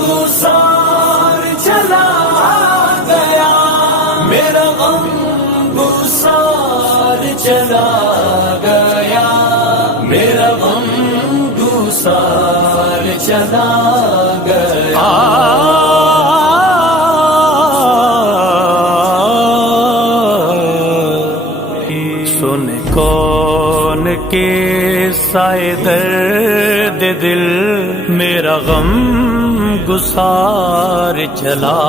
گسار چلا گیا، میرا غم گسار چلا گیا، میرا غم گسار چلا گیا۔ سن کون کے سائے درد دل، میرا غم گسار چلا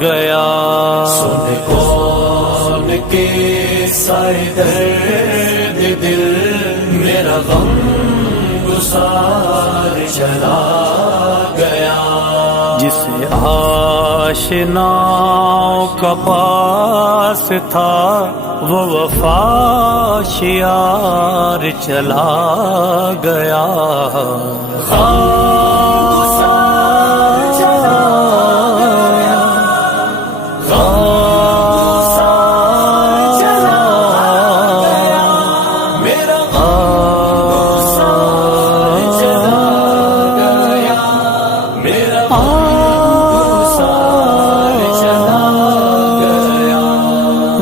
گیا۔ سن کون کے سائے درد دل، میرا غم گسار چلا گیا۔ جسے آشناؤں کا پاس تھا، وہ وفا شیار چلا گیا۔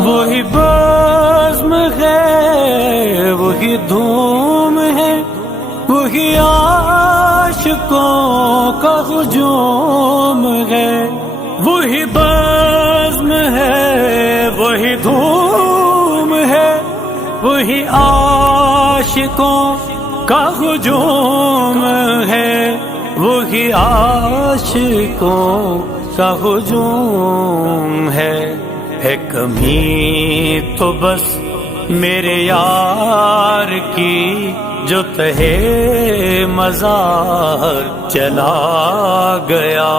وہی بزم ہے، وہی دھوم ہے، وہی عاشقوں کا ہجوم ہے۔ وہی بزم ہے، وہی دھوم ہے، وہی عاشقوں کا ہجوم ہے، وہی عاشقوں کا ہجوم ہے۔ کمی تو بس میرے یار کی، جو تہے مزار چلا گیا۔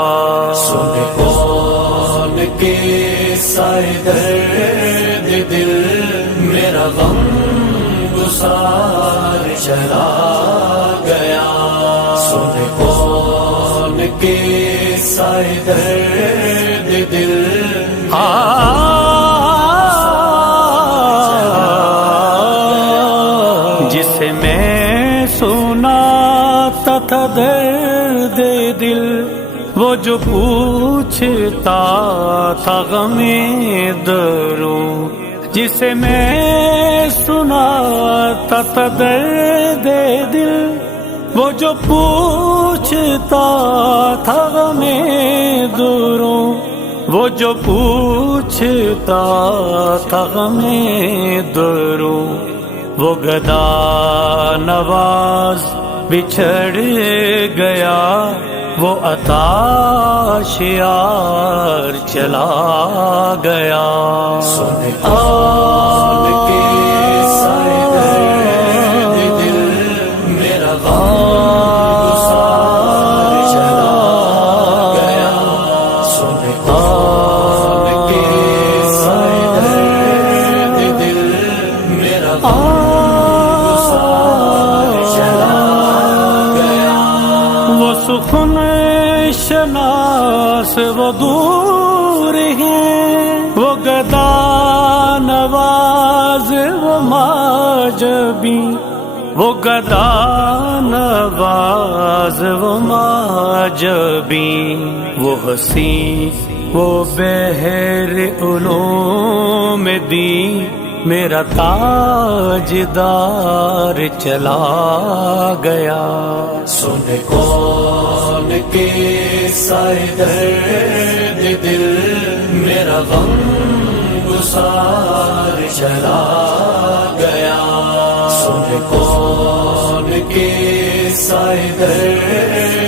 سن کون کے سائے درد دل، میرا غم گسار چلا گیا۔ سن کون کے سائے درد دل، جسے میں سناتا تھا درد دل، وہ جو پوچھتا تھا غم درو۔ جسے میں سناتا تھا درد دل، وہ جو پوچھتا تھا غم درو، وہ جو پوچھتا تھا غم درو۔ وہ گدا نواز بچھڑ گیا، وہ عطا شیار چلا گیا۔ سن کون کے سائے درد دل، میرا غم گسار چلا گیا۔ سن کون کے سائے درد دل، میرا غم گسار چلا گیا۔ وہ سخن شناس وہ دور ہیں، وہ گدا نواز وہ ماجبی، وہ گدا نواز وہ ماجبی، وہ ہنسی وہ بحر علوم دی، میرا تاجدار چلا گیا۔ سن کون کے سائے درد دل، میرا غم گسار چلا گیا۔ سن کون کے سائے درد